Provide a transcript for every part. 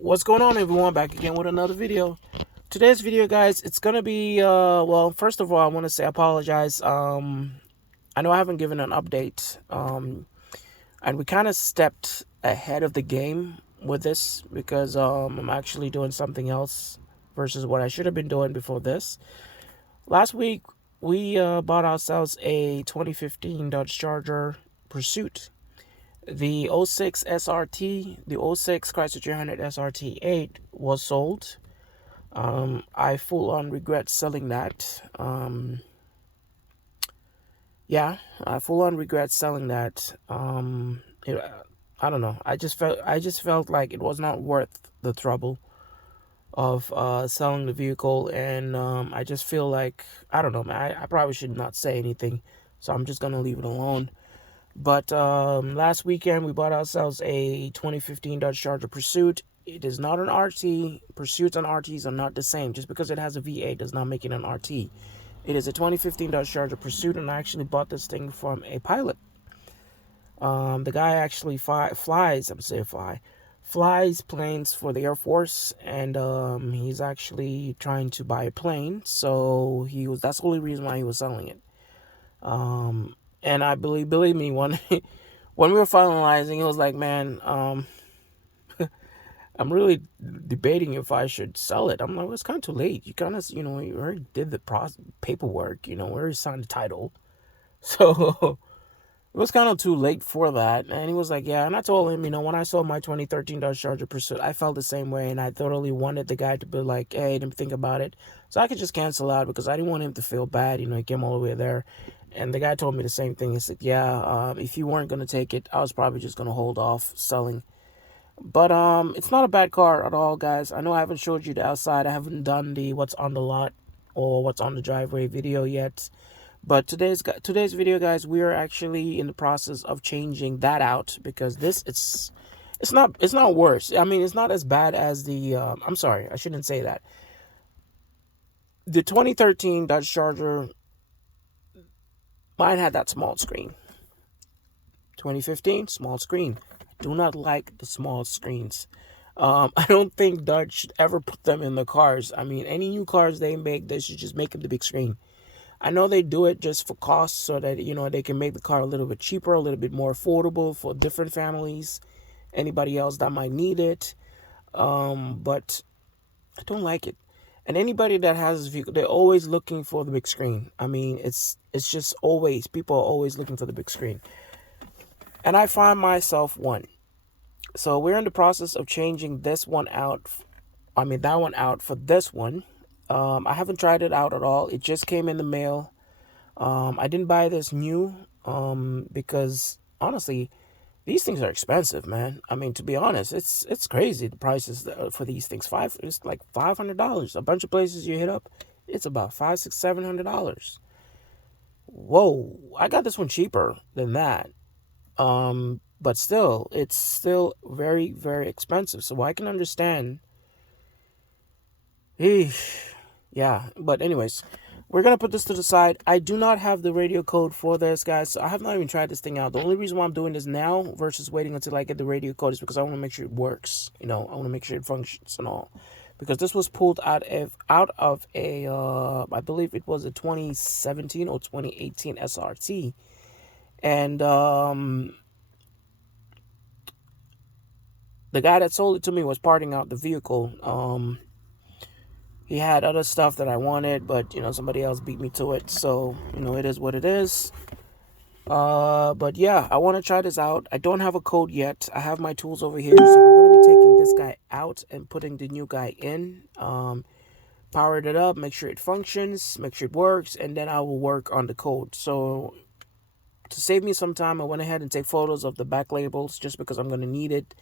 What's going on, everyone? Back again with another video. Today's video, guys, it's gonna be well, first of all, I want to say I apologize. I know I haven't given an update, and we kind of stepped ahead of the game with this because I'm actually doing something else versus what I should have been doing before this. Last week we bought ourselves a 2015 Dodge Charger Pursuit. The '06 SRT, the '06 Chrysler 300 SRT8 was sold. I full on regret selling that. Yeah, I full on regret selling that. I don't know. I just felt like it was not worth the trouble of selling the vehicle, and I just feel like I don't know, man. I probably should not say anything, so I'm just gonna leave it alone. But last weekend we bought ourselves a 2015 Dodge Charger Pursuit. It is not an RT. Pursuits and RTs are not the same. Just because it has a V8 does not make it an RT. It is a 2015 Dodge Charger Pursuit, and I actually bought this thing from a pilot. The guy actually flies planes for the Air Force, and he's actually trying to buy a plane. So that's the only reason why he was selling it. And I believe me, when when we were finalizing, it was like, man, I'm really debating if I should sell it. I'm like, well, it's kind of too late. You kind of, you already did the paperwork. We already signed the title, so it was kind of too late for that. And he was like, yeah. And I told him, when I saw my 2013 Dodge Charger Pursuit, I felt the same way, and I totally wanted the guy to be like, hey, didn't think about it, so I could just cancel out because I didn't want him to feel bad. He came all the way there. And the guy told me the same thing. He said, yeah, if you weren't going to take it, I was probably just going to hold off selling. But it's not a bad car at all, guys. I know I haven't showed you the outside. I haven't done the what's on the lot or what's on the driveway video yet. But today's video, guys, we are actually in the process of changing that out because it's not worse. I mean, it's not as bad as the I'm sorry, I shouldn't say that. The 2013 Dodge Charger, mine had that small screen. 2015, small screen. Do not like the small screens. I don't think Dodge should ever put them in the cars. I mean, any new cars they make, they should just make them the big screen. I know they do it just for cost so that, they can make the car a little bit cheaper, a little bit more affordable for different families, anybody else that might need it. But I don't like it. And anybody that has a vehicle, they're always looking for the big screen. I mean, it's just always, people are always looking for the big screen. And I find myself one. So we're in the process of changing this one out. I mean, that one out for this one. I haven't tried it out at all. It just came in the mail. I didn't buy this new because honestly, these things are expensive, man. I mean, to be honest, it's crazy the prices for these things. It's like $500. A bunch of places you hit up, it's about $500, $600, $700. Whoa, I got this one cheaper than that. But still, it's still very, very expensive. So I can understand. Yeah, but anyways, we're gonna put this to the side. I do not have the radio code for this, guys. So I have not even tried this thing out. The only reason why I'm doing this now versus waiting until I get the radio code is because I want to make sure it works. I want to make sure it functions and all. Because this was pulled out of a I believe it was a 2017 or 2018 SRT, and the guy that sold it to me was parting out the vehicle. He had other stuff that I wanted, but somebody else beat me to it. So it is what it is. But yeah, I want to try this out. I don't have a code yet. I have my tools over here, so we're gonna be taking this guy out and putting the new guy in. Powered it up, make sure it functions, make sure it works, and then I will work on the code. So to save me some time, I went ahead and take photos of the back labels just because I'm gonna need it.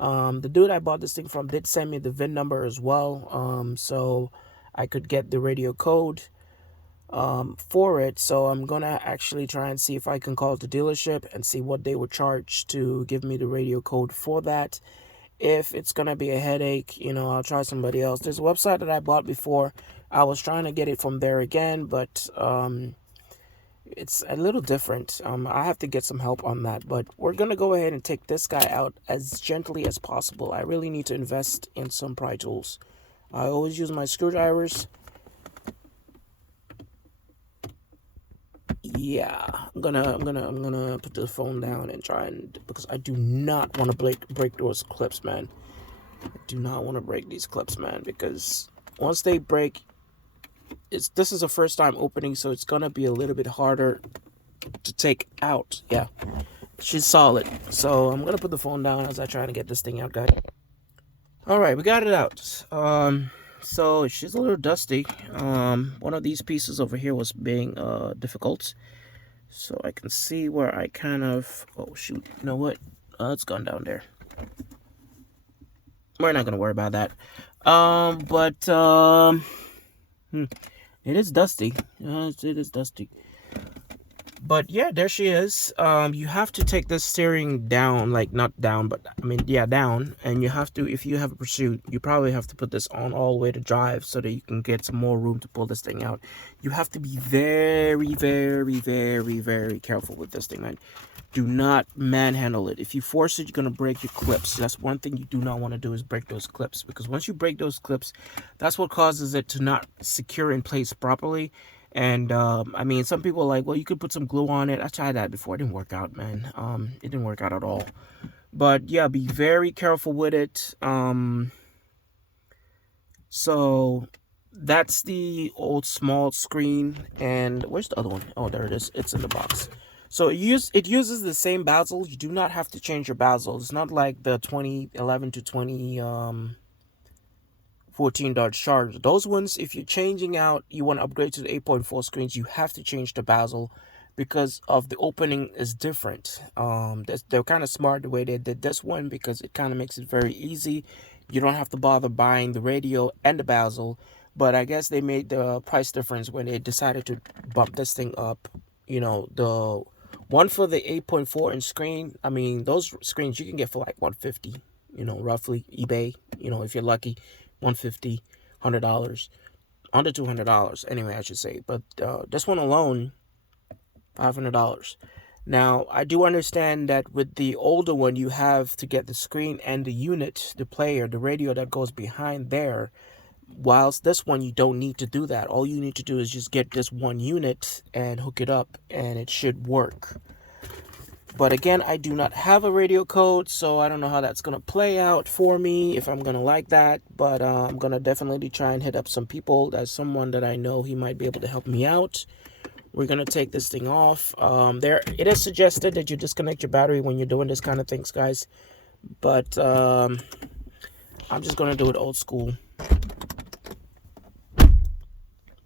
The dude I bought this thing from did send me the VIN number as well, so I could get the radio code for it. So I'm gonna actually try and see if I can call the dealership and see what they would charge to give me the radio code for that. If it's gonna be a headache, I'll try somebody else. There's a website that I bought before. I was trying to get it from there again, but It's a little different. I have to get some help on that, but we're gonna go ahead and take this guy out as gently as possible. I really need to invest in some pry tools. I always use my screwdrivers. Yeah, I'm gonna put the phone down and try and, because I do not want to break those clips, man. I do not want to break these clips, man, because once they break, this is the first time opening, so it's gonna be a little bit harder to take out. Yeah, she's solid. So I'm gonna put the phone down as I try to get this thing out, guys. All right, we got it out. So she's a little dusty. One of these pieces over here was being difficult. So I can see where I kind of, oh shoot, you know what? It's gone down there. We're not gonna worry about that. It is dusty. It is dusty. But yeah, there she is. You have to take this steering down, like not down, but I mean, yeah, down. And you have to, if you have a Pursuit, you probably have to put this on all the way to drive so that you can get some more room to pull this thing out. You have to be very, very, very, very careful with this thing, man. Do not manhandle it. If you force it, you're going to break your clips. That's one thing you do not want to do, is break those clips. Because once you break those clips, that's what causes it to not secure in place properly. And I mean, some people are like, well, you could put some glue on it. I tried that before. It didn't work out, man. It didn't work out at all. But yeah, be very careful with it. So that's the old small screen. And where's the other one? Oh, there it is. It's in the box. So it uses the same bezel. You do not have to change your bezel. It's not like the 2011 to 2014 Dodge Charger. Those ones, if you're changing out, you want to upgrade to the 8.4 screens, you have to change the bezel because of the opening is different. They're kind of smart the way they did this one, because it kind of makes it very easy. You don't have to bother buying the radio and the bezel. But I guess they made the price difference when they decided to bump this thing up. You know, the one for the 8.4 inch screen, I mean, those screens you can get for like $150, you know, roughly. eBay, you know, if you're lucky, $150, $100, under $200 anyway, I should say. But this one alone, $500. Now, I do understand that with the older one, you have to get the screen and the unit, the player, the radio that goes behind there. Whilst this one, you don't need to do that. All you need to do is just get this one unit and hook it up, and it should work. But again, I do not have a radio code, so I don't know how that's going to play out for me, if I'm going to like that. But I'm going to definitely try and hit up some people. There's someone that I know, he might be able to help me out. We're going to take this thing off. It is suggested that you disconnect your battery when you're doing this kind of things, guys. But I'm just going to do it old school.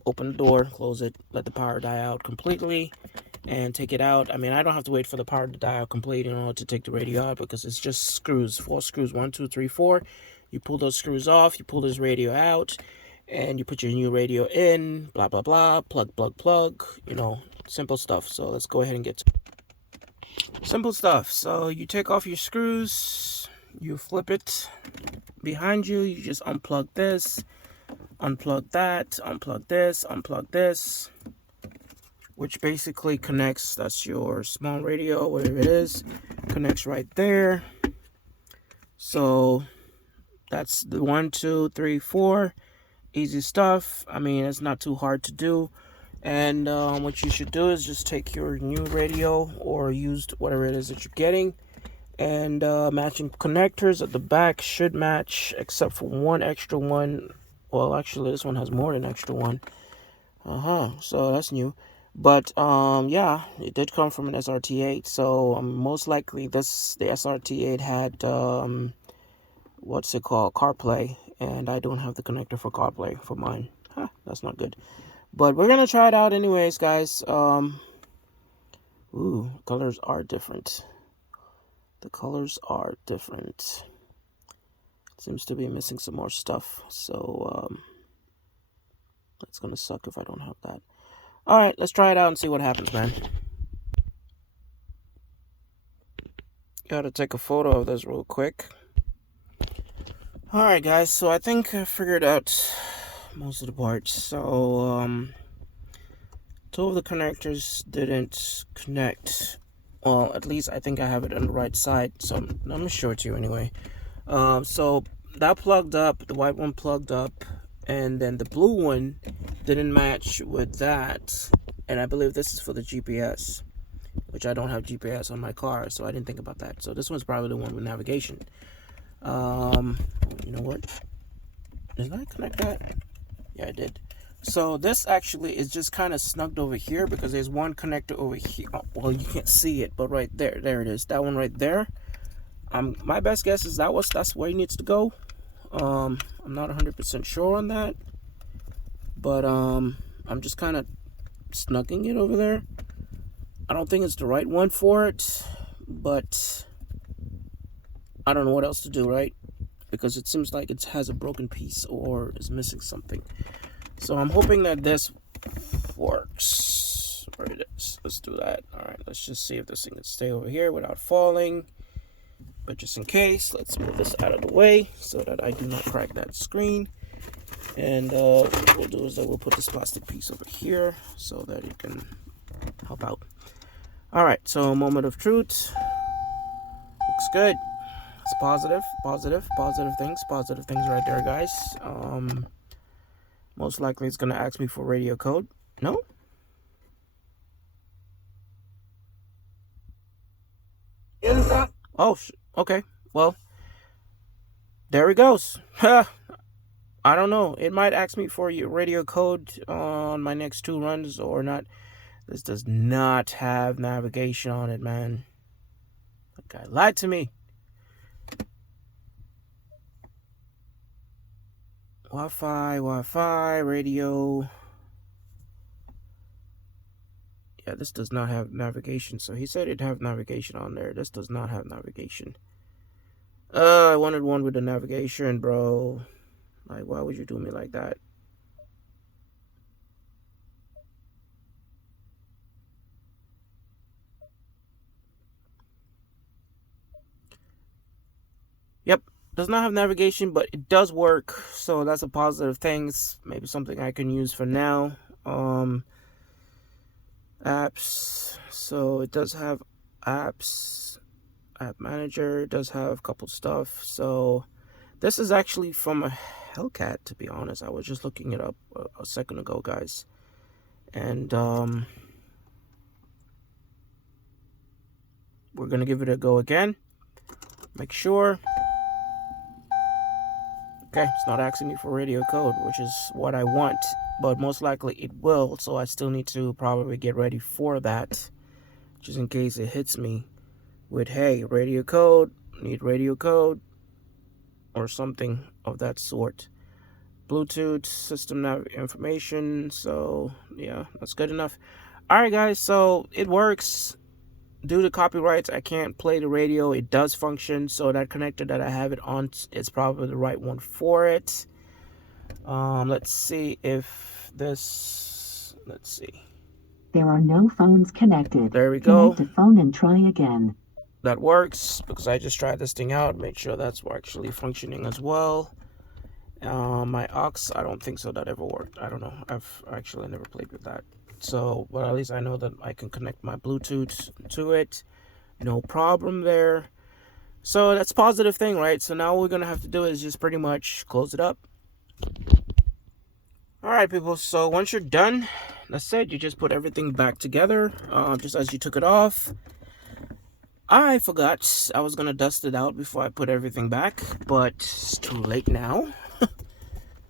Open the door, close it, let the power die out completely, and take it out. I mean, I don't have to wait for the power to die out completely in order to take the radio out, because it's just screws, 4 screws, 1, 2, 3, 4. You pull those screws off, you pull this radio out, and you put your new radio in, blah, blah, blah, plug, plug, plug, you know, simple stuff. So let's go ahead and get to simple stuff. So you take off your screws, you flip it behind you, you just unplug this, unplug that, unplug this, which basically connects, that's your small radio, whatever it is, connects right there. So that's the 1, 2, 3, 4, easy stuff. I mean, it's not too hard to do. And what you should do is just take your new radio or used, whatever it is that you're getting, and matching connectors at the back should match, except for one extra one. Well, actually, this one has more than extra one. So that's new. But, yeah, it did come from an SRT8. So, most likely, the SRT8 had, what's it called? CarPlay. And I don't have the connector for CarPlay for mine. That's not good. But we're going to try it out anyways, guys. Ooh, colors are different. The colors are different. Seems to be missing some more stuff, so it's gonna suck if I don't have that. All right, let's try it out and see what happens, man. Gotta take a photo of this real quick. All right, guys, so I think I figured out most of the parts. So Two of the connectors didn't connect. Well, at least I think I have it on the right side, so I'm gonna show it to you anyway. So that plugged up, the white one plugged up, and then the blue one didn't match with that. And I believe this is for the GPS, which I don't have GPS on my car, so I didn't think about that. So this one's probably the one with navigation. You know what? Did I connect that? Yeah, I did. So this actually is just kind of snugged over here because there's one connector over here. Oh, well, you can't see it, but right there, there it is. That one right there. My best guess is that's where it needs to go. I'm not 100% sure on that, but I'm just kind of snugging it over there. I don't think it's the right one for it, but I don't know what else to do, right? Because it seems like it has a broken piece or is missing something. So I'm hoping that this works. Where it is. Let's do that. All right, let's just see if this thing can stay over here without falling. But just in case, let's move this out of the way so that I do not crack that screen. And what we'll do is that we'll put this plastic piece over here so that it can help out. All right, so moment of truth. Looks good. It's positive things right there, guys. Most likely it's gonna ask me for radio code. No? Oh, okay. Well, there he goes. I don't know. It might ask me for your radio code on my next 2 runs or not. This does not have navigation on it, man. That guy lied to me. Wi-Fi, radio. Yeah, this does not have navigation. So he said it'd have navigation on there. This does not have navigation. I wanted one with the navigation, bro. Like, why would you do me like that? Yep, does not have navigation, but it does work, so that's a positive thing. It's maybe something I can use for now. Apps, so it does have apps, app manager, it does have a couple stuff. So this is actually from a Hellcat, to be honest. I was just looking it up a second ago, guys, and we're gonna give it a go again. Make sure. Okay, it's not asking me for radio code, which is what I want, but most likely it will, so I still need to probably get ready for that, just in case it hits me with, hey, radio code, need radio code, or something of that sort. Bluetooth, system nav information, so yeah, that's good enough. Alright guys, so it works. Due to copyrights, I can't play the radio. It does function, so that connector that I have it on is probably the right one for it. Let's see if this, let's see. There are no phones connected. There we go. Connect a phone and try again. That works, because I just tried this thing out, made sure that's actually functioning as well. My aux, I don't think so that ever worked. I don't know. I've actually never played with that. So, but at least I know that I can connect my Bluetooth to it. No problem there. So that's a positive thing, right? So now what we're going to have to do is just pretty much close it up. Alright, people. So once you're done, that's it. You just put everything back together, just as you took it off. I forgot I was going to dust it out before I put everything back, but it's too late now.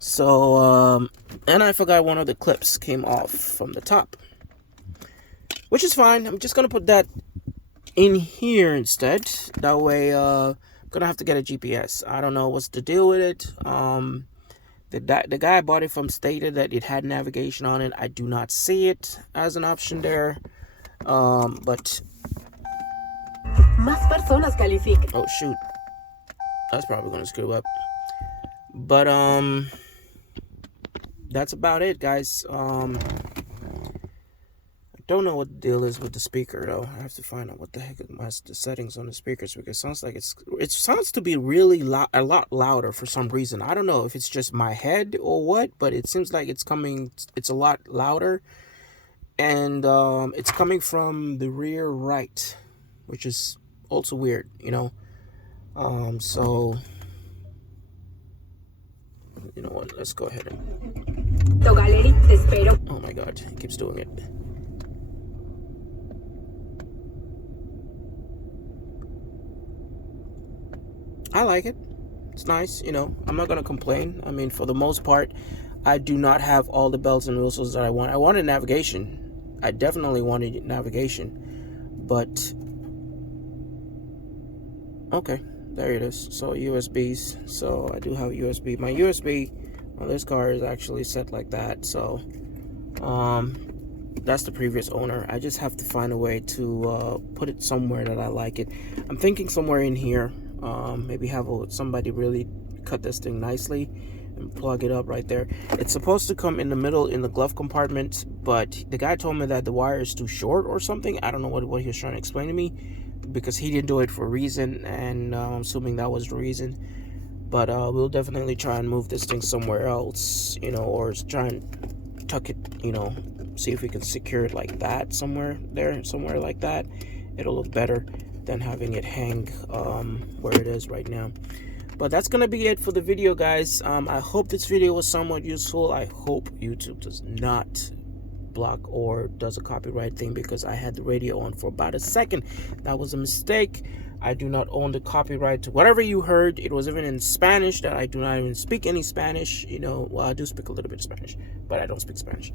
So, and I forgot one of the clips came off from the top, which is fine. I'm just going to put that in here instead. That way, I'm going to have to get a GPS. I don't know what's the deal with it. The guy I bought it from stated that it had navigation on it. I do not see it as an option there. But... Más personas califican. Oh, shoot. That's probably going to screw up. But, that's about it, guys. I don't know what the deal is with the speaker, though. I have to find out what the heck is the settings on the speakers, because it sounds like it sounds to be really loud, a lot louder for some reason. I don't know if it's just my head or what, but it seems like it's a lot louder. and it's coming from the rear right, which is also weird, you know. So you know what, let's go ahead and oh my god, it keeps doing it. I like it. It's nice, you know. I'm not gonna complain. I mean, for the most part, I do not have all the bells and whistles that I want. I wanted navigation. I definitely wanted navigation, but okay, there it is. So USBs. So I do have USB. My USB on this car is actually set like that. So that's the previous owner. I just have to find a way to put it somewhere that I like it. I'm thinking somewhere in here. Maybe have somebody really cut this thing nicely and plug it up right there. It's supposed to come in the middle in the glove compartment, but the guy told me that the wire is too short or something. I don't know what he was trying to explain to me, because he didn't do it for a reason, and I'm assuming that was the reason. But we'll definitely try and move this thing somewhere else, you know, or try and tuck it, you know, see if we can secure it like that somewhere like that. It'll look better than having it hang where it is right now. But that's gonna be it for the video, guys. I hope this video was somewhat useful. I hope YouTube does not block or does a copyright thing, because I had the radio on for about a second. That was a mistake. I do not own the copyright to whatever you heard. It was even in Spanish, that I do not even speak any Spanish, you know. Well, I do speak a little bit of Spanish, but I don't speak Spanish.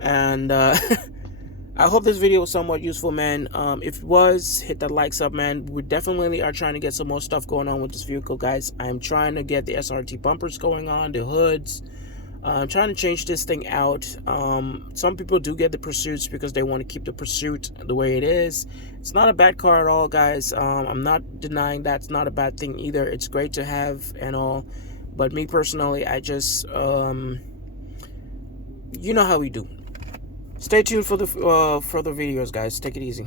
And I hope this video was somewhat useful, man. If it was, hit that likes up, man. We definitely are trying to get some more stuff going on with this vehicle, guys. I'm trying to get the SRT bumpers going on, the hoods. I'm trying to change this thing out. Some people do get the Pursuits because they want to keep the Pursuit the way it is. It's not a bad car at all, guys. I'm not denying that's not a bad thing either. It's great to have and all. But me personally, I just, you know how we do. Stay tuned for the further videos, guys. Take it easy.